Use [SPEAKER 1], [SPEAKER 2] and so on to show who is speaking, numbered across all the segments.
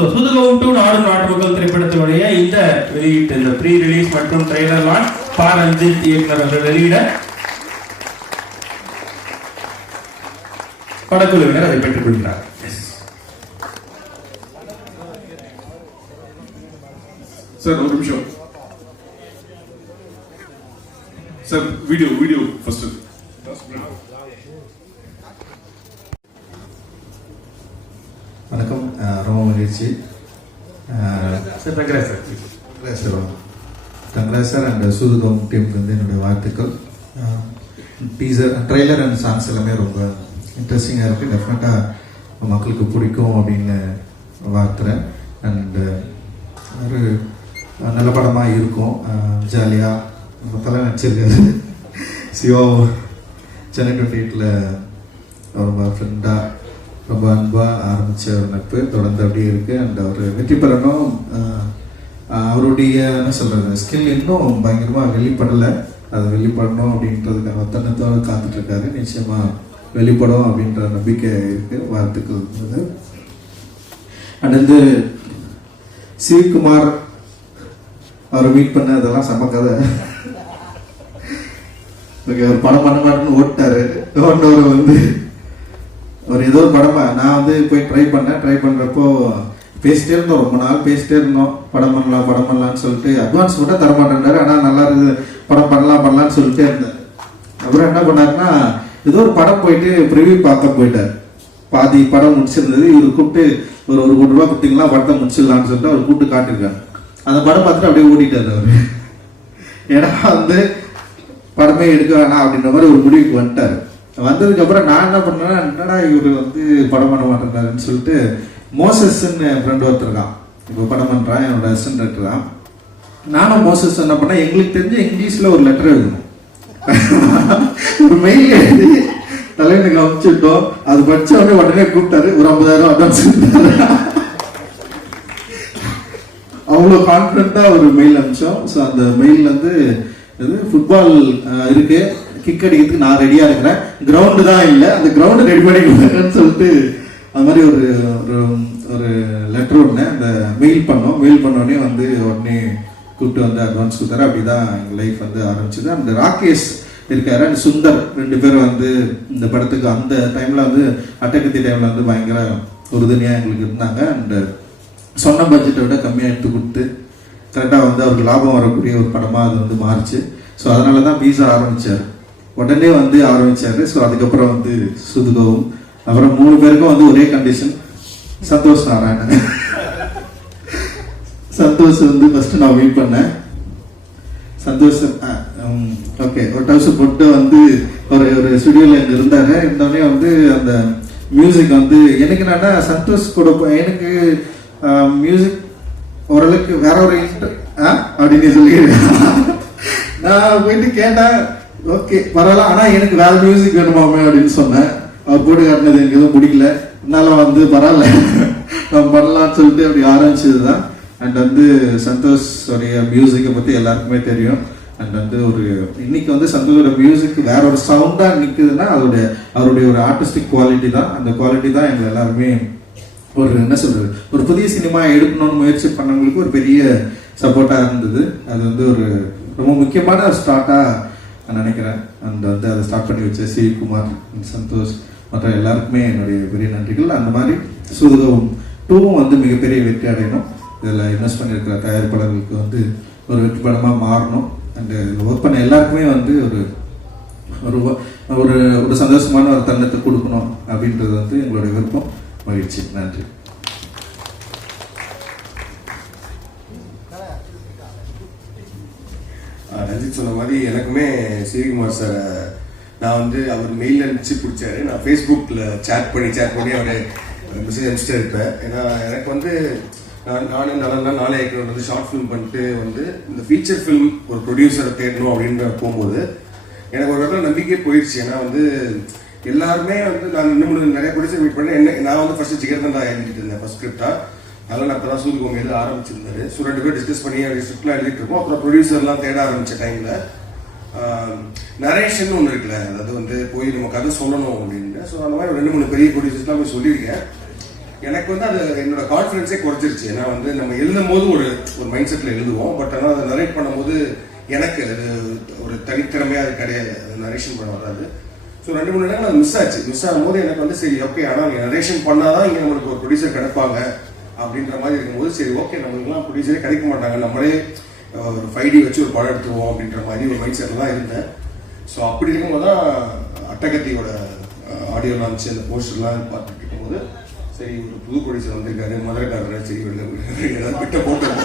[SPEAKER 1] So சுதுகவும் to நாடு நாட்டு மக்கள் திரைப்படத்தினுடைய இந்த வெளியீட்டு இந்த ப்ரீ ரிலீஸ் மற்றும் ட்ரெய்லர் லான்ச் பா ரஞ்சித் இயக்குனர் அவர்கள் வெளியிட படக்குழுவினர் அதை பெற்றுக் கொள்கிறார்
[SPEAKER 2] சார் ஒரு நிமிஷம். Sir video video first
[SPEAKER 3] ah ரொம்ப மகிழ்ச்சி.
[SPEAKER 1] Sir Thangaraj sir.
[SPEAKER 3] Thangaraj sir Thangaraj sir and Soodhukam டீமுக்கு வந்து என்னுடைய வாழ்த்துக்கள். டீசர் ட்ரெய்லர் அண்ட் சாங்ஸ் எல்லாமே ரொம்ப இன்ட்ரெஸ்டிங்காக இருக்குது டெஃபினட்டாக மக்களுக்கு பிடிக்கும் அப்படின்னு வாழ்த்துறேன். அண்டு ஒரு நல்ல படமாக இருக்கும். ஜாலியாக தலை நடிச்சிருக்காரு சிவா சென்னை டுவெண்ட்டி எயிட்டில் ரொம்ப ஃப்ரெண்டாக ரொம்ப அன்பாக ஆரம்பித்த ஒரு நட்பு. தொடர்ந்து அப்படியே இருக்கு. அண்ட் அவர் வெற்றி பெறணும். அவருடைய என்ன சொல்றது? ஸ்கில் இன்னும் பயங்கரமாக வெளிப்படலை. அதை வெளிப்படணும் அப்படின்றதுக்கான ஒத்தனத்தோடு காத்துட்ருக்காரு. நிச்சயமாக வெளிப்படும் அப்படின்ற நம்பிக்கை இருக்கு. வாழ்த்துக்கள் இருந்தது அடுத்து வந்து சிவகுமார் அவரை மீட் பண்ண அதெல்லாம் செம கதை. ஓகே ஒரு படம் பண்ண மாட்டேன்னு ஓட்டாரு ஓட்டவர் வந்து ஒரு ஏதோ ஒரு படமாக நான் வந்து போய் ட்ரை பண்ணேன். ட்ரை பண்ணுறப்போ பேசிட்டே இருந்தோம். ரொம்ப நாள் பேசிட்டே இருந்தோம். படம் பண்ணலாம் படம் பண்ணலாம்னு சொல்லிட்டு அட்வான்ஸ் மட்டும் தரமாட்டேன்டாரு ஆனால் நல்லா இருக்குது படம் பண்ணலாம் பண்ணலாம்னு சொல்லிட்டே இருந்தேன். அப்புறம் என்ன பண்ணாருன்னா ஏதோ ஒரு படம் போயிட்டு ப்ரிவியூ பார்க்க போயிட்டார். பாதி படம் முடிச்சிருந்தது. இவர் கூப்பிட்டு ஒரு ஒரு கோடி ரூபா கொடுத்தீங்களா படத்தை முடிச்சிடலாம்னு சொல்லிட்டு அவர் கூப்பிட்டு காட்டியிருக்காரு. அந்த படம் பார்த்துட்டு அப்படியே ஓடிட்டார் அவர். ஏன்னா வந்து படமே எடுக்க வேணாம் அப்படின்ற மாதிரி ஒரு முடிவுக்கு வந்துட்டார். வந்ததுக்கு அப்புறம் நான் என்ன பண்ணேன்னா என்னடா இவர் வந்து படம் பண்ண மாட்டேறாருன்னு சொல்லிட்டு மோசஸ்ன்னு என் ஃப்ரெண்ட் ஒருத்தர் இருக்கான். இப்போ படம் பண்ணுறான் என்னோட அசிஸ்டன்ட் டைரக்டர் தான். நானும் மோசஸ் என்ன பண்ணேன் எங்களுக்கு தெரிஞ்ச இங்கிலீஷில் ஒரு லெட்டர் எழுதணும். ஒரு மெயில் எழுதி தலைவனுக்கு அனுப்பிச்சுட்டோம் அது படிச்ச உடனே உடனே கூப்பிட்டாரு ஒரு ஐம்பதாயிரம் அட்வான்ஸ் அவ்வளோ கான்ஃபிடண்ட்டாக ஒரு மெயில் அனுப்பிச்சோம். ஸோ அந்த மெயில் வந்து இது ஃபுட்பால் இருக்குது கிக் அடிக்கிறதுக்கு நான் ரெடியாக இருக்கிறேன். கிரவுண்டு தான் இல்லை அந்த கிரவுண்டு ரெடி பண்ணி சொல்லிட்டு அது மாதிரி ஒரு ஒரு ஒரு லெட்டர் ஒன்று அந்த மெயில் பண்ணோம். மெயில் பண்ண உடனே வந்து உடனே கூப்பிட்டு வந்து அட்வான்ஸ் கொடுத்தாரு. அப்படிதான் எங்கள் லைஃப் வந்து ஆரம்பிச்சது. அந்த ராகேஷ் இருக்காரு அண்ட் சுந்தர் ரெண்டு பேரும் வந்து இந்த படத்துக்கு அந்த டைம்ல வந்து அட்டகத்தி டைம்ல வந்து பயங்கர உறுதுணையாக எங்களுக்கு இருந்தாங்க. அண்ட் சொன்ன பட்ஜெட்டை விட கம்மியாக எடுத்து கொடுத்து கரெக்டாக வந்து அவருக்கு லாபம் வரக்கூடிய ஒரு படமாக அது வந்து மாறுச்சு. ஸோ அதனால தான் பீஸா ஆரம்பிச்சார். உடனே வந்து ஆரம்பிச்சாரு. ஸோ அதுக்கப்புறம் வந்து சுதுகவும் அப்புறம் மூணு பேருக்கும் வந்து ஒரே கண்டிஷன் சந்தோஷ் நாராயணன். சந்தோஷ் வந்து ஃபர்ஸ்ட் நான் மீட் பண்ணேன். சந்தோஷ் ஓகே ஒரு டவுஸ் போட்டு வந்து ஒரு ஒரு ஸ்டுடியோவில் இங்கே இருந்தாரு. இருந்தோடனே வந்து அந்த மியூசிக் வந்து எனக்கு என்னன்னா சந்தோஷ் கூட எனக்கு மியூசிக் ஓரளவுக்கு வேற ஒரு இன்ட்ரெஸ்ட் ஆ அப்படின்னு சொல்லி நான் போயிட்டு கேட்டேன். ஓகே பரவாயில்ல. ஆனா எனக்கு வேற மியூசிக் வேணுமாமே அப்படின்னு சொன்னேன். அவர் போட்டு காட்டினது எனக்கு எதுவும் பிடிக்கல. அதனால வந்து பரவாயில்ல. நம்ம பண்ணலாம்னு சொல்லிட்டு அப்படி ஆரம்பிச்சது தான் அண்ட் வந்து சந்தோஷோடைய மியூசிக்கை பத்தி எல்லாருக்குமே தெரியும். அண்ட் வந்து ஒரு இன்னைக்கு வந்து சந்தோஷோட மியூசிக் வேற ஒரு சவுண்டா நிக்குதுன்னா அதோடைய அவருடைய ஒரு ஆர்டிஸ்டிக் குவாலிட்டி தான். அந்த குவாலிட்டி தான் எங்கள் எல்லாருமே ஒரு என்ன சொல்றது ஒரு புதிய சினிமா எடுக்கணும்னு முயற்சி பண்ணவங்களுக்கு ஒரு பெரிய சப்போர்ட்டா இருந்தது. அது வந்து ஒரு ரொம்ப முக்கியமான ஸ்டார்ட்டா நான் நினைக்கிறேன். அந்த வந்து அதை ஸ்டார்ட் பண்ணி வச்ச சி. குமார் சந்தோஷ் மற்ற எல்லாருக்குமே என்னுடைய பெரிய நன்றிகள். அந்த மாதிரி சுதவும் டூவும் வந்து மிகப்பெரிய வெற்றி அடையணும். இதில் இன்வெஸ்ட் பண்ணியிருக்கிற தயாரிப்பாளர்களுக்கு வந்து ஒரு வெற்றி படமாக மாறணும். அண்டு ஒர்க் பண்ண எல்லாருக்குமே வந்து ஒரு ஒரு ஒரு ஒரு சந்தோஷமான ஒரு தருணத்தை கொடுக்கணும் அப்படின்றது வந்து எங்களுடைய விருப்பம். மகிழ்ச்சி. நன்றி.
[SPEAKER 4] ரஞ்சித் சொன்ன மாதிரி எனக்குமே சிவகுமார் சார் நான் வந்து அவர் மெயில் அனுப்பிச்சு பிடிச்சாரு. நான் ஃபேஸ்புக்கில் சேட் பண்ணி சேட் பண்ணி அவர் மெசேஜ் அனுப்பிச்சிட்டே இருப்பேன். ஏன்னா எனக்கு வந்து நான் நானும் நல்லா நாளே ஏற்கனவே வந்து ஷார்ட் ஃபிலிம் பண்ணிட்டு வந்து இந்த ஃபீச்சர் ஃபிலிம் ஒரு ப்ரொடியூசரை தேடணும் அப்படின்னு போகும்போது எனக்கு ஒரு இடத்துல நம்பிக்கையே போயிடுச்சு. ஏன்னா வந்து எல்லாருமே வந்து நான் இன்னும் நிறைய ப்ரொடியூசர் மீட் பண்ணேன். என்ன நான் வந்து ஃபர்ஸ்ட் ஜிகர் தான் எழுதிட்டு இருந்தேன் ஃபர்ஸ்ட் ஸ்கிரிப்டாக அதெல்லாம் நான் இப்போ தான் சூரியகோம் எழுத ஆரம்பிச்சிருந்தாரு ஸோ ரெண்டு பேர் டிஸ்கஸ் பண்ணி அப்படி ஸ்கிரிப்ட்லாம் எழுதிட்டு இருக்கோம். அப்புறம் ப்ரொடியூசர்லாம் தேட ஆரம்பிச்ச டைமில் நரேஷன் ஒன்று இருக்குல்ல அதாவது வந்து போய் நம்ம கதை சொல்லணும் அப்படின்னு. ஸோ அந்த மாதிரி ரெண்டு மூணு பெரிய ப்ரொடியூசர்ஸ்லாம் போய் சொல்லியிருக்கேன். எனக்கு வந்து அது என்னோட கான்ஃபிடன்ஸே குறைஞ்சிருச்சு. ஏன்னா வந்து நம்ம எழுதும் போது ஒரு ஒரு மைண்ட் செட்டில் எழுதுவோம். பட் ஆனால் அதை நரேட் பண்ணும்போது எனக்கு அது ஒரு தனித்திறமையாக அது கிடையாது. அது நரேஷன் பண்ண வராது. ஸோ ரெண்டு மூணு நேரம் அது மிஸ் ஆச்சு. மிஸ் ஆகும்போது எனக்கு வந்து சரி ஓகே ஆனால் நீங்கள் நரேஷன் பண்ணாதான் இங்கே நம்மளுக்கு ஒரு ப்ரொடியூசர் கிடைப்பாங்க. அப்படின்ற மாதிரி இருக்கும்போது சரி ஓகே நம்மளுக்குலாம் ப்ரொடியூசரே கிடைக்க மாட்டாங்க. நம்மளே ஒரு ஃபைவ் டி வச்சு ஒரு படம் எடுத்துருவோம் அப்படின்ற மாதிரி ஒரு மைண்ட் செட்டில் தான் இருந்தேன். ஸோ அப்படி இருக்கும்போது தான் அட்டகத்தியோட ஆடியோ லான்ச் அந்த போஸ்டர்லாம் பார்த்துட்டு இருக்கும்போது சரி ஒரு புது ப்ரொடியூசர் வந்திருக்காரு மதுரைக்காரர் சரி வெளில ஏதாவது விட்ட போட்டோம்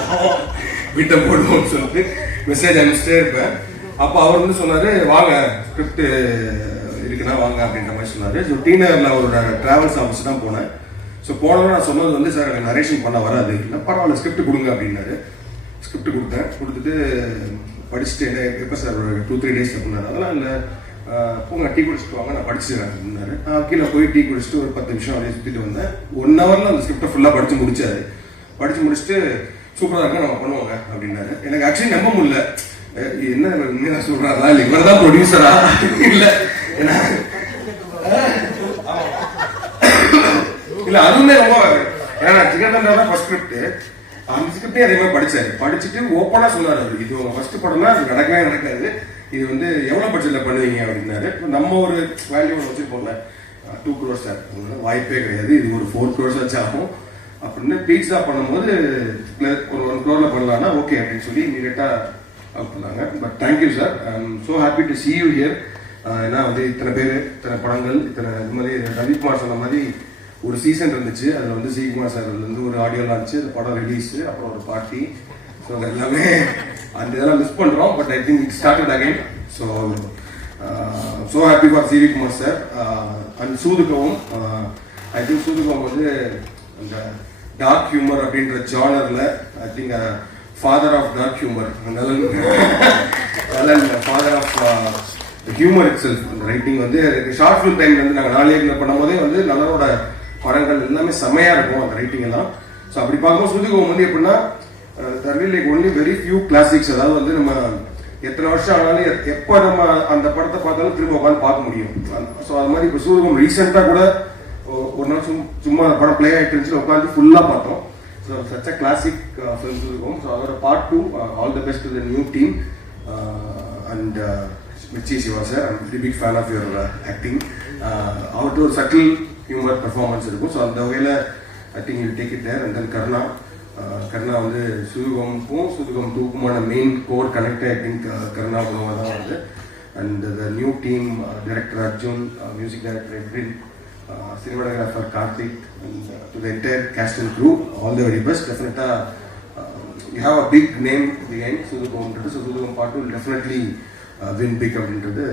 [SPEAKER 4] விட்ட போடுவோம்னு சொல்லிட்டு மெசேஜ் அனுப்பிச்சிட்டே இருப்பேன். அப்போ அவர் வந்து சொன்னார் வாங்க ஸ்கிரிப்ட் இருக்குன்னா வாங்க அப்படின்ற மாதிரி சொன்னார். ஸோ டீனரில் அவரோட ட்ராவல்ஸ் ஆஃபீஸ் தான் போனேன். ஸோ போனவங்க நான் சொன்னது வந்து சார் எனக்கு நரேஷன் பண்ண வராது. இல்லை பரவாயில்ல ஸ்கிரிப்ட் கொடுங்க அப்படின்னாரு. ஸ்கிரிப்ட் கொடுத்தேன். கொடுத்துட்டு படிச்சுட்டு என்ன எப்போ சார் ஒரு டூ த்ரீ டேஸ் அப்படின்னாரு அதெல்லாம் இல்லை. போங்க டீ குடிச்சிட்டு வாங்க நான் படிச்சுக்கிறேன் அப்படின்னாரு. நான் கீழே போய் டீ குடிச்சிட்டு ஒரு பத்து நிமிஷம் அப்படியே சுற்றிட்டு வந்தேன். ஒன் ஹவரில் அந்த ஸ்கிரிப்டை ஃபுல்லாக படித்து முடிச்சாரு. படித்து முடிச்சுட்டு சூப்பராக இருக்கு நம்ம பண்ணுவாங்க அப்படின்னாரு. எனக்கு ஆக்சுவலி நம்ப முடியல. என்ன உண்மையாக சொல்கிறாரா இல்லை இவர் தான் ப்ரொடியூசரா இல்லை. ஏன்னா இல்ல அதுவுமே ரொம்ப ஏன்னா நான் ஜிகர்தண்டா தான் ஃபர்ஸ்ட் ஸ்கிரிப்ட் அந்த ஸ்கிரிப்டே அதே மாதிரி படிச்சாரு. படிச்சுட்டு ஓப்பனா சொன்னாரு அவர். இது உங்க ஃபர்ஸ்ட் படம்னா அது நடக்கவே நடக்காது. இது வந்து எவ்வளவு பட்ஜெட்ல பண்ணுவீங்க அப்படின்னாரு. நம்ம ஒரு வேல்யூ வச்சிருப்போம்ல டூ க்ரோர்ஸ் சார் வாய்ப்பே கிடையாது. இது ஒரு ஃபோர் க்ரோர்ஸ் வச்சு ஆகும். அப்படின்னு பீட்ஸா பண்ணும்போது ஒரு ஒன் க்ரோர்ல பண்ணலாம்னா ஓகே அப்படின்னு சொல்லி இமீடியட்டா பண்ணாங்க. But thank you sir I am so happy to see you here ஏன்னா வந்து இத்தனை பேர் இத்தனை படங்கள் இத்தனை இது மாதிரி ரவிக்குமார் சொன்ன மாதிரி ஒரு சீசன் இருந்துச்சு. அதில் வந்து சிகுமார் சார் வந்து ஒரு ஆடியோ லான்ச்சு அந்த படம் ரிலீஸ் அப்புறம் ஒரு பார்ட்டி ஸோ அது எல்லாமே அந்த இதெல்லாம் மிஸ் பண்ணுறோம் but I think it started again so so happy for CV Kumar sir and சூதுகவும் I think சூதுகவும் வந்து அந்த டார்க் ஹியூமர் அப்படின்ற ஜானரில் I think father of dark humour Nalan. Nalan father of humour itself writing வந்து short film time வந்து நாங்கள் நாளே பண்ணும் பண்ணும்போதே வந்து நலனோட படங்கள் எல்லாமே செம்மையாக இருக்கும் அந்த ரைட்டிங் எல்லாம். ஸோ அப்படி பார்க்கும்போது சுதிகோம் வந்து எப்படின்னா thoroughly like only very few classics அதாவது வந்து நம்ம எத்தனை வருஷம் ஆனாலும் எப்போ நம்ம அந்த படத்தை பார்த்தாலும் திரும்ப உட்காந்து பார்க்க முடியும். ஸோ அது மாதிரி இப்போ சூரியகம் ரீசெண்டாக கூட ஒரு நாள் சும் சும்மா அந்த படம் ப்ளே ஆகிட்டு இருந்துச்சு உட்காந்து ஃபுல்லாக பார்த்தோம். So such a classic film இருக்கும் ஸோ அதோட part two all the best the new team and Mirchi Shiva sir I'm very big fan of your acting அவர்கிட்ட ஒரு சட்டில் ஹியூமர் பர்ஃபார்மன்ஸ் இருக்கும். ஸோ அந்த வகையில் I think you take it there and then Karuna Karna வந்து சுதுகமுக்கும் சுதுகம் டூக்குமான main core connect I think Karna மூலமாக தான் வருது and the new team director Arjun music director எப்ரின் cinematographer Karthik and to the entire cast and crew all the very best டெஃபினட்டாக you have a big name and சுதுகம்ன்றது so சுதுகம் பாட்டு will definitely win big அப்படின்றது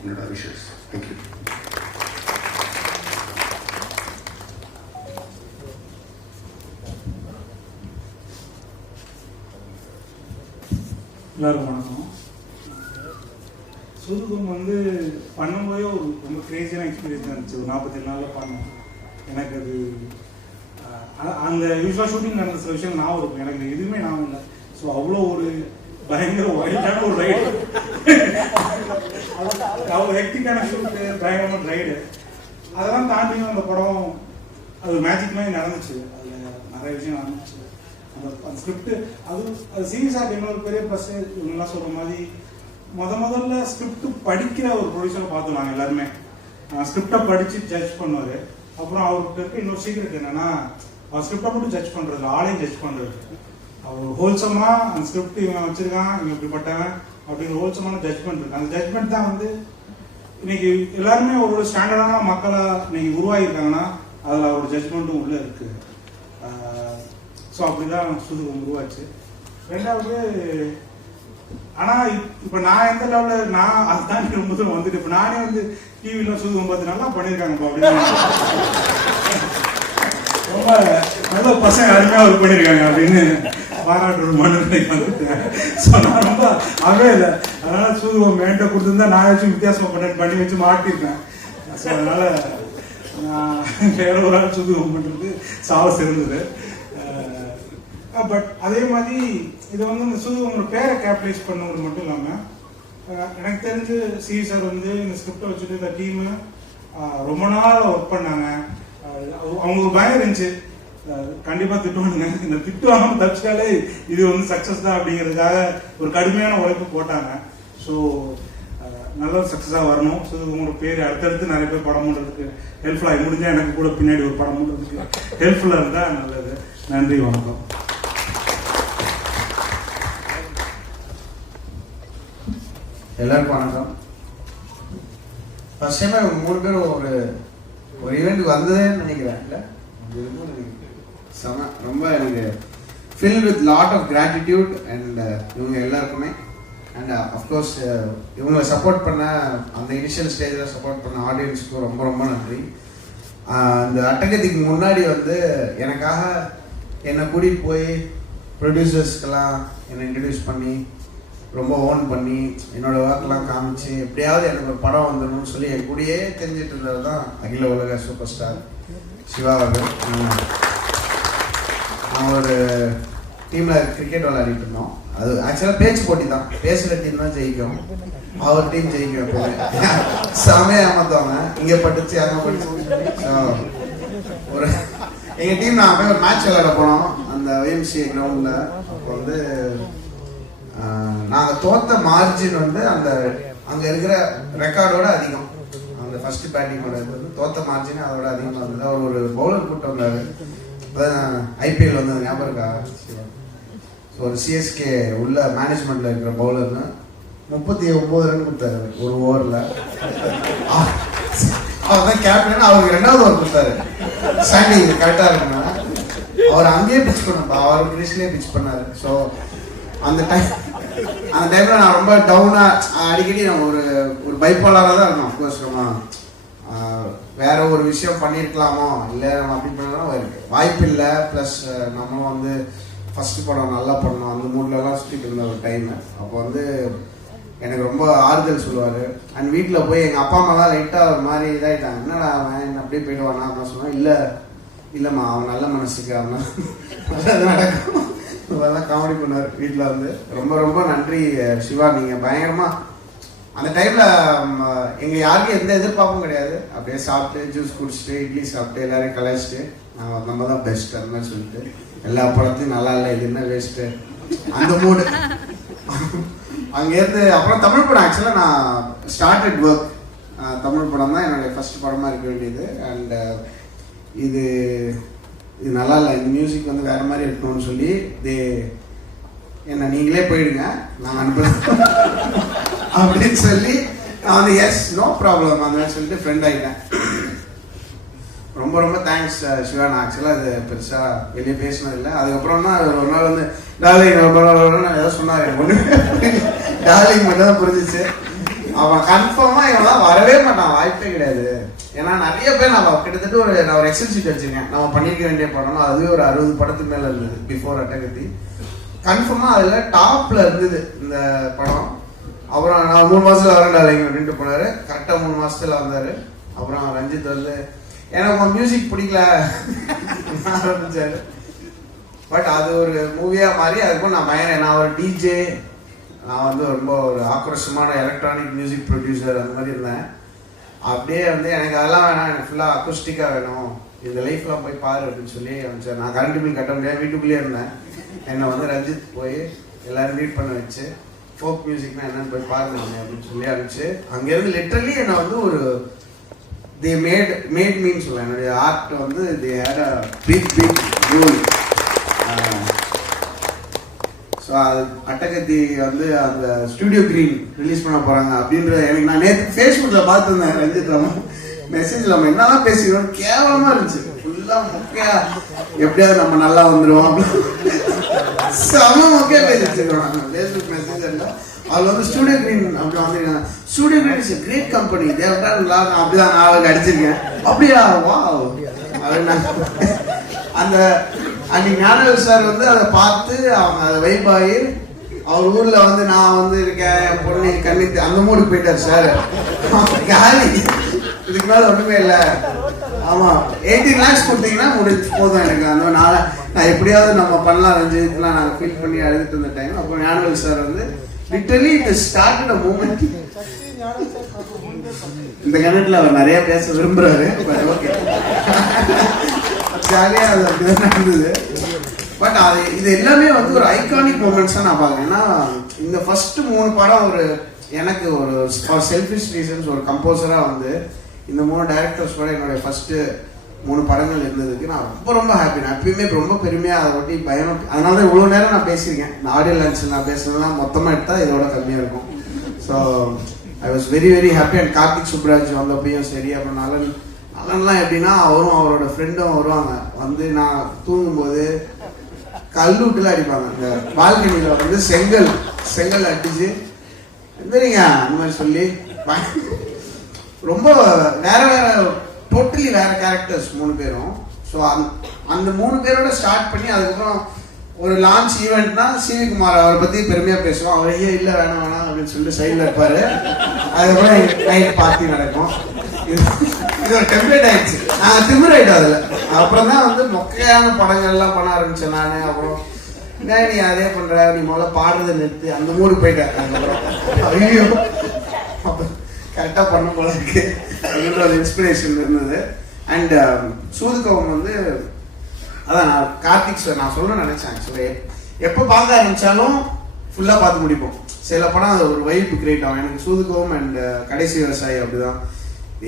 [SPEAKER 4] என்னோட wishes thank you
[SPEAKER 5] எல்லாரும் வணக்கம் சுதுகம் வந்து பண்ணும்போதே ஒரு ரொம்ப கிரேசியான எக்ஸ்பீரியன்ஸ் இருந்துச்சு. ஒரு நாற்பத்தேழு நாளில் பண்ணோம் எனக்கு அது அந்த யூஸ்வலாக ஷூட்டிங் நடந்த சில விஷயம் ஞாபகம் இருக்கும் எனக்கு எதுவுமே ஞாபகம் இல்லை. ஸோ அவ்வளோ ஒரு பயங்கர ஒயிட்டான ஒரு ரைடு அவ்வளோ ஹெக்டிக்கான ஷூட்டு பயங்கரமான ரைடு அதெல்லாம் தாண்டியும் அந்த படம் அது மேஜிக் மாதிரி நடந்துச்சு. அதில் நிறைய விஷயம் நடந்துச்சு. அந்த அந்த ஸ்கிரிப்ட் அது அது சீரியஸாக இன்னொரு பெரிய ப்ளஸ் இவங்கெல்லாம் சொல்கிற மாதிரி முத முதல்ல ஸ்கிரிப்ட் படிக்கிற ஒரு ப்ரொடியூசரை பார்த்தோம் நாங்கள் எல்லாருமே. ஸ்கிரிப்டை படித்து ஜட்ஜ் பண்ணுவார். அப்புறம் அவர்கிட்ட இருக்க இன்னொரு சீக்ரெட் என்னன்னா அவர் ஸ்கிரிப்டை மட்டும் ஜட்ஜ் பண்ணுறது ஆளையும் ஜட்ஜ் பண்ணுறது அவர் ஹோல்சமாக அந்த ஸ்கிரிப்ட் இவன் வச்சிருக்கான் இவன் இப்படிப்பட்டவன் அப்படிங்கிற ஹோல்சமான ஜட்ஜ்மெண்ட் இருக்கு. அந்த ஜட்ஜ்மெண்ட் தான் வந்து இன்னைக்கு எல்லாருமே ஒரு ஸ்டாண்டர்டான மக்களை இன்னைக்கு உருவாகிருக்காங்கன்னா அதில் அவரோட ஜட்ஜ்மெண்ட்டும் உள்ளே இருக்குது ஸோ அப்படிதான் சுதுகம் உருவாச்சு. ரெண்டாவது ஆனா இப்- இப்ப நான் எந்த லெவல்ல நான் அதுதான் ரொம்ப தூரம் வந்துட்டு இப்ப நானே வந்து டிவில சுதுகம் பார்த்து நல்லா பண்ணிருக்காங்க அப்படின்னு. ரொம்ப நல்ல பசங்க அருமையா ஒர்க் பண்ணிருக்காங்க அப்படின்னு பாராட்டு மனநிலை வந்துட்டேன் ஸோ நான் ரொம்ப அவே இல்லை. அதனால சுதுகம் மேண்ட கொடுத்துருந்தா நான் வச்சு வித்தியாசமாக பண்ணேன் பண்ணி வச்சு மாட்டிருக்கேன் ஸோ அதனால நான் வேற ஒரு ஆள் சுதுகம் பண்ணுறது சாவ சிறந்தது. பட் அதே மாதிரி இது வந்து இந்த சூதுவங்களோட பேரை கேப்டலைஸ் பண்ணவர் மட்டும் இல்லாமல் எனக்கு தெரிஞ்சு சி சார் வந்து இந்த ஸ்கிரிப்டை வச்சுட்டு இந்த டீமு ரொம்ப நாள் ஒர்க் பண்ணாங்க. அவங்க- அவங்களுக்கு பயம் இருந்துச்சு. கண்டிப்பா திட்டுவானுங்க. இந்த திட்டுவாங்க தப்பிச்சாலே இது வந்து சக்சஸ் தான் அப்படிங்கிறதுக்காக ஒரு கடுமையான உழைப்பு போட்டாங்க. ஸோ நல்ல ஒரு சக்ஸஸாக வரணும். ஸோ உங்களோட பேர் அடுத்தடுத்து நிறைய பேர் படம் பண்ணுறதுக்கு ஹெல்ப்ஃபுல்லாக முடிஞ்சா எனக்கு கூட பின்னாடி ஒரு படம் பண்ணுறதுக்கு ஹெல்ப்ஃபுல்லாக இருந்தால் நல்லது. நன்றி வணக்கம்.
[SPEAKER 6] எல்லாருக்கும் வணக்கம். ஃபர்ஸ்ட் டைம் மூணு பேரும் ஒரு ஒரு ஈவெண்ட்டுக்கு வந்ததேன்னு நினைக்கிறேன். இல்லை? செம. ரொம்ப எனக்கு fill with lot of gratitude and இவங்க எல்லாருக்குமே. அண்ட் அஃப்கோர்ஸ் uh, uh, இவங்களை சப்போர்ட் பண்ண அந்த இனிஷியல் ஸ்டேஜில் சப்போர்ட் பண்ண ஆடியன்ஸுக்கும் ரொம்ப ரொம்ப நன்றி. அந்த இந்த அட்டகத்திக்கு முன்னாடி வந்து எனக்காக என்னை கூட்டிகிட்டு போய் ப்ரொடியூசர்ஸ்க்கெல்லாம் என்னை இன்ட்ரடியூஸ் பண்ணி ரொம்ப ஓன் பண்ணி என்னோட ஒர்க்லாம் காமிச்சு எப்படியாவது எனக்கு ஒரு படம் வந்துடணும்னு சொல்லி என் கூடயே தெரிஞ்சிட்டு இருந்தது தான் அகில உலக சூப்பர் ஸ்டார் சிவா அவர்கள். நான் ஒரு டீமில் கிரிக்கெட் விளையாடிட்டு இருந்தோம். அது ஆக்சுவலாக பேச்சு போட்டி தான். பேசுகிற டீம் தான் ஜெயிக்கும். அவர் டீம் ஜெயிக்கும் எப்போதுமே செமையாக ஏமாத்துவாங்க. இங்கே பட்டுச்சு அங்கே பட்டுச்சு. ஒரு எங்கள் டீம் நான் போய் ஒரு மேட்ச் விளையாட போனோம். அந்த ஒய்எம்சிஏ கிரவுண்டில் அப்போ வந்து நாங்கள் தோத்த மார்ஜின் வந்து அந்த அங்கே இருக்கிற ரெக்கார்டோட அதிகம். அந்த ஃபர்ஸ்ட் பேட்டிங்கோட இது வந்து தோத்த மார்ஜின் அதோட அதிகமாக இருந்தது. அவர் ஒரு பவுலர் கூட்டம் வந்தார். ஐபிஎல் வந்து ஞாபகம் இருக்கா ஸோ ஒரு சிஎஸ்கே உள்ள மேனேஜ்மெண்ட்ல இருக்கிற பவுலர்னு முப்பத்தி ஒன்பது ரன் கொடுத்தாரு ஒரு ஓவரில் அவர் தான் கேப்டன் அவருக்கு ரெண்டாவது ஓவர் கொடுத்தாரு. ஸ்டாண்டிங் கரெக்டாக இருக்குன்னா அவர் அங்கேயே பிச் பண்ணப்பா அவர் கிரீஸ்லேயே பிச் பண்ணாரு. ஸோ அந்த டைம் அந்த டைம்ல நான் ரொம்ப டவுனா அடிக்கடி நான் ஒரு ஒரு பைப்பாளராக தான் இருக்கணும் அஃப்கோர்ஸ் நம்ம வேற ஒரு விஷயம் பண்ணியிருக்கலாமோ இல்லை நம்ம அப்படி பண்ணலாம் வாய்ப்பு இல்லை. ப்ளஸ் நம்மளும் வந்து ஃபர்ஸ்ட் படம் நல்லா பண்ணோம். அந்த மூட்லலாம் சுற்றிட்டு இருந்த ஒரு டைம் அப்போ வந்து எனக்கு ரொம்ப ஆறுதல் சொல்லுவார். அண்ட் வீட்டில் போய் எங்கள் அப்பா அம்மாலாம் லைட்டாக ஒரு மாதிரி இதாகிட்டாங்க என்னடா அவன்? என்ன அப்படியே போயிடுவானா? அப்படின்னு சொன்னால் இல்லை இல்லைம்மா அவன் நல்ல மனசுக்கு அவன் நல்லது நடக்கும். நல்லா காமெடி பண்ணார் வீட்டில் வந்து. ரொம்ப ரொம்ப நன்றி சிவா. நீங்கள் பயங்கரமாக அந்த டைமில் எங்கள் யாருக்கும் எந்த எதிர்பார்ப்பும் கிடையாது. அப்படியே சாப்பிட்டு ஜூஸ் குடிச்சிட்டு இட்லி சாப்பிட்டு எல்லாரையும் கலாய்ச்சிட்டு நான் நம்ம தான் பெஸ்ட் அந்த மாதிரி சொல்லிட்டு எல்லா படத்தையும் நல்லா இல்லை இது என்ன வேஸ்ட்டு அந்த மூடு அங்கேருந்து அப்புறம் தமிழ் படம் ஆக்சுவலாக நான் ஸ்டார்டட் ஒர்க் தமிழ் படம் தான் என்னுடைய ஃபஸ்ட் படமாக இருக்க வேண்டியது. அண்ட் இது இது நல்லா இல்லை இந்த மியூசிக் வந்து வேற மாதிரி இருக்கணும்னு சொல்லி தே என்ன நீங்களே போயிடுங்க நான் அனுப்புறேன். அப்படின்னு சொல்லி நான் வந்து எஸ் நோ ப்ராப்ளம் அந்த மாதிரி சொல்லிட்டு ஃப்ரெண்ட் ஆகிட்டேன் ரொம்ப ரொம்ப தேங்க்ஸ் uh, சிவா. நான் ஆக்சுவலாக அது பெருசாக வெளியே பேசினதில்லை அதுக்கப்புறம் தான் ஒரு நாள் வந்து டார்லிங் ஏதோ சொன்னார் எனக்கு. ஒன்று டார்லிங் மட்டும் தான் புரிஞ்சிச்சு. அவன் கன்ஃபார்மாக இவன் வரவே மாட்டான். வாய்ப்பே கிடையாது. ஏன்னா நிறைய பேர் நான் கிட்டத்தட்ட ஒரு நான் ஒரு எக்ஸல் ஷீட் வச்சிருக்கேன். நம்ம பண்ணியிருக்க வேண்டிய படம் அதுவே ஒரு அறுபது படத்துக்கு மேலே இருந்தது பிஃபோர் அட்டகத்தி. கன்ஃபார்மாக அதில் டாப்பில் இருந்தது இந்த படம். அப்புறம் நான் மூணு மாசத்துல வரேன் இல்லைங்க அப்படின்ட்டு போனாரு. கரெக்டாக மூணு மாசத்துல வந்தாரு. அப்புறம் ரஞ்சித் வந்து எனக்கு உங்க மியூசிக் பிடிக்கல. ஆரம்பிச்சாரு. பட் அது ஒரு மூவியா மாறி அதுக்கும் நான் பயன். நான் ஒரு டிஜே நான் வந்து ரொம்ப ஒரு ஆக்ரோஷமான எலக்ட்ரானிக் மியூசிக் ப்ரொடியூசர் அந்த மாதிரி இருந்தேன். அப்படியே வந்து எனக்கு அதெல்லாம் வேணாம் எனக்கு ஃபுல்லாக அக்குஸ்டிக்காக வேணும். இந்த லைஃப்லாம் போய் பாரு அப்படின்னு சொல்லி அனுப்பிச்சேன் நான் கரண்ட் பில் கட்ட முடியாது வீட்டுக்குள்ளேயே இருந்தேன். என்னை வந்து ரஞ்சித் போய் எல்லாரும் மீட் பண்ண வச்சு ஃபோக் மியூசிக்னா என்னன்னு போய் பாருங்க அப்படின்னு சொல்லி அனுப்பிச்சு அங்கேருந்து லிட்டரலி என்னை வந்து ஒரு தி மேட் மேட் மீன் சொல்லலாம் என்னுடைய ஆர்ட் வந்து the had a big big role so அது அட்டகத்தி வந்து அந்த ஸ்டுடியோ கிரீன் ரிலீஸ் பண்ண போறாங்க அப்படின்ற எனக்கு நான் நேற்று ஃபேஸ்புக்கில் பார்த்துருந்தேன் ரஞ்சித் ராமன் மெசேஜ் நம்ம என்னதான் பேசிக்கிறோம்? கேவலமா இருந்துச்சு. ஃபுல்லா மொக்கையா எப்படியாவது நம்ம நல்லா வந்துடுவோம் அப்படின்னு. செம மொக்கையா பேசி வச்சிருக்கோம் நாங்கள் ஃபேஸ்புக் மெசேஜ் எல்லாம் அதில் வந்து ஸ்டுடியோ கிரீன் அப்படி வந்துருக்காங்க. Studio green is great company தேவட்டான் அப்படிதான் நான் அடிச்சிருக்கேன். அப்படியா? வா அப்படின்னு அந்த அன்னைக்கு ஞானவேல் சார் வந்து அதை பார்த்து அவங்க அதை வைப் ஆகி அவர் ஊர்ல வந்து நான் வந்து இருக்கேன் என் பொண்ணு கண்ணி அந்த மூடு போயிட்டார் சார். காலி இதுக்கு மேல ஒண்ணுமே இல்ல. ஆமா. எயிட்டீன் லேக்ஸ் கொடுத்தீங்கன்னா முடிஞ்சு போதும் எனக்கு. அந்த நாளை நான் எப்படியாவது நம்ம பண்ணலாம் ரஞ்சித்லாம் நாங்கள் ஃபீல் பண்ணி அழுதுட்டு இருந்த டைம் அப்புறம் ஞானவேல் சார் வந்து literally it started a moment இந்த கண்ணத்துல அவர் நிறைய பேச விரும்புறாரு ஓகே ஜாலியாக அது அப்படிதான் நடந்தது. பட் அது இது எல்லாமே வந்து ஒரு ஐகானிக் மூமெண்ட்ஸாக நான் பார்க்குறேன். ஏன்னா இந்த ஃபஸ்ட்டு மூணு படம் ஒரு எனக்கு ஒரு ஃபார் செல்ஃபிஷ் ரீசன்ஸ் ஒரு கம்போசராக வந்து இந்த மூணு டைரக்டர்ஸ் கூட என்னுடைய ஃபஸ்ட்டு மூணு படங்கள் இருந்ததுக்கு நான் ரொம்ப ரொம்ப ஹாப்பி நான் எப்பயுமே ரொம்ப பெருமையாக அதை ஒட்டி பயம் அதனால தான் இவ்வளோ நேரம் நான் பேசியிருக்கேன். இந்த ஆடியோ லான்ச்சில் நான் பேசுனதுலாம் மொத்தமாக எடுத்தால் இதோட கம்மியாக இருக்கும். So I was very very happy and Karthik Subbaraj வந்தப்பையும் சரி அப்புறம் நலன் அதெல்லாம் எப்படின்னா அவரும் அவரோட ஃப்ரெண்டும் வருவாங்க. வந்து நான் தூங்கும்போது கல்லூட்டில் அடிப்பாங்க. இந்த பால்கனியில் வந்து செங்கல் செங்கல் அடிச்சு எந்திரிங்க அந்த மாதிரி சொல்லி ரொம்ப வேற வேற டோட்டலி வேற கேரக்டர்ஸ் மூணு பேரும். ஸோ அந்த மூணு பேரோட ஸ்டார்ட் பண்ணி அதுக்கப்புறம் ஒரு லான்ச் ஈவெண்ட்னா சிவிகுமார் அவரை பற்றி பெருமையாக பேசுவோம். அவர் இல்லை வேணாம் வேணாம் அப்படின்னு சொல்லிட்டு சைடில் இருப்பார். அதுக்கப்புறம் நைட் பார்ட்டி நடக்கும். இது இது ஒரு டெம்ப்ளேட் ஆயிடுச்சு. நான் திமிர் ஆயிட்டோம் அதுல அப்புறம் தான் வந்து மொக்கையான படங்கள்லாம் பண்ண ஆரம்பிச்சேன் நான். அப்புறம் என்ன நீ அதே பண்ற. நீ முதல்ல பாடுறதை நிறுத்து. அந்த மூடு போயிட்டேன் அதுக்கப்புறம். ஐயோ. கரெக்டாக பண்ண போல இருக்கு. அப்படின்ற ஒரு இன்ஸ்பிரேஷன் இருந்தது. அண்ட் um, சூதுகவம் வந்து அதான் நான் கார்த்திக் சார் நான் சொல்ல நினைச்சேன் ஆக்சுவலி எப்போ பார்க்க ஆரம்பிச்சாலும் ஃபுல்லாக பார்த்து முடிப்போம். சில படம் அது ஒரு வைப் கிரியேட் ஆகும். எனக்கு சூதுகோவம் அண்ட் uh, கடைசி விவசாயி அப்படிதான்.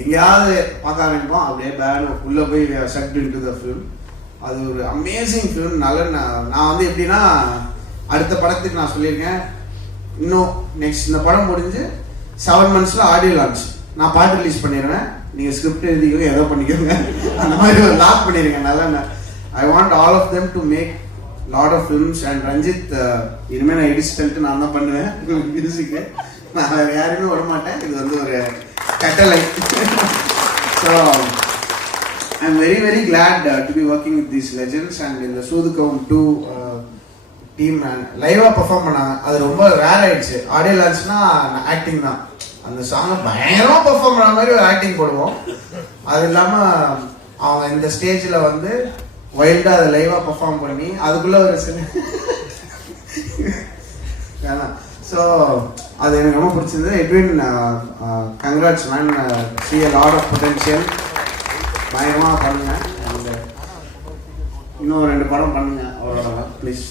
[SPEAKER 6] எங்கேயாவது பார்க்க ஆரம்பிப்போம் அப்படியே பேனு உள்ளே போய் set in to the film அது ஒரு அமேசிங் ஃபிலிம் நல்ல நான் நான் வந்து எப்படின்னா அடுத்த படத்துக்கு நான் சொல்லியிருக்கேன். இன்னும் நெக்ஸ்ட் இந்த படம் முடிஞ்சு செவன் மந்த்ஸில் ஆடியோ லான்ச் நான் பாட்டு ரிலீஸ் பண்ணிடுவேன். நீங்கள் ஸ்கிரிப்ட் எழுதிக்கோங்க ஏதோ பண்ணிக்கோங்க. அந்த மாதிரி ஒரு லாக் பண்ணிடுங்க நல்லா I want all of them to make lot of films and Ranjith இனிமேல் நான் எடிஸ்டன்ட்டு நான் தான் பண்ணுவேன். மியூசிக்கு நான் வேறு யாருமே விட மாட்டேன் இது வந்து ஒரு கட்டளை so I am very very glad to be working with these legends and இந்த the Sudhukavam 2 uh, டீம் லைவாக பர்ஃபார்ம் பண்ணாங்க அது ரொம்ப ரேர் ஆயிடுச்சு. ஆடியோ லான்ச்னா ஆக்டிங் தான். அந்த சாங்கை பயங்கரமாக பர்ஃபார்ம் பண்ண மாதிரி ஒரு ஆக்டிங் போடுவோம். அது இல்லாமல் அவங்க இந்த ஸ்டேஜில் வந்து வைல்டாக அதை லைவாக பர்ஃபார்ம் பண்ணி அதுக்குள்ளே ஒரு சின்ன வேணாம். ஸோ அது எனக்கு ரொம்ப பிடிச்சிருந்தது. Edwin congrats man see a lot of potential பயமாக பண்ணுங்க. இன்னும் ரெண்டு படம் பண்ணுங்க அவ்வளோதான் ப்ளீஸ்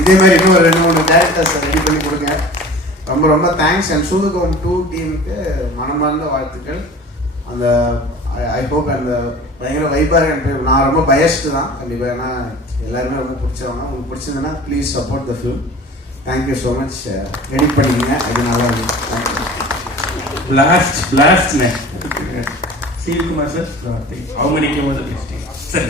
[SPEAKER 6] இதே மாதிரி இன்னும் ஒரு ரெண்டு மூணு டேரக்டர்ஸ் ரெடி பண்ணி கொடுங்க. ரொம்ப ரொம்ப தேங்க்ஸ் அண்ட் சூதுகோம் டூ டீமுக்கு மனமார்ந்த வாழ்த்துக்கள். அந்த ஐ ஹோப் அந்த பயங்கர வைப்பாக இருக்கு நான் ரொம்ப பயஸ்டு தான். கண்டிப்பாக ஏன்னா எல்லாருமே ரொம்ப பிடிச்சவங்க. உங்களுக்கு பிடிச்சிருந்தேன்னா please support the film thank you so much edit பண்ணிக்கங்க அது நல்லா இருக்கும் தேங்க்யூ
[SPEAKER 1] பிளாஸ்ட் பிளாஸ்ட்னே சிவகுமார் சார் அவமதிக்கும் போது பேசிட்டீங்க சரி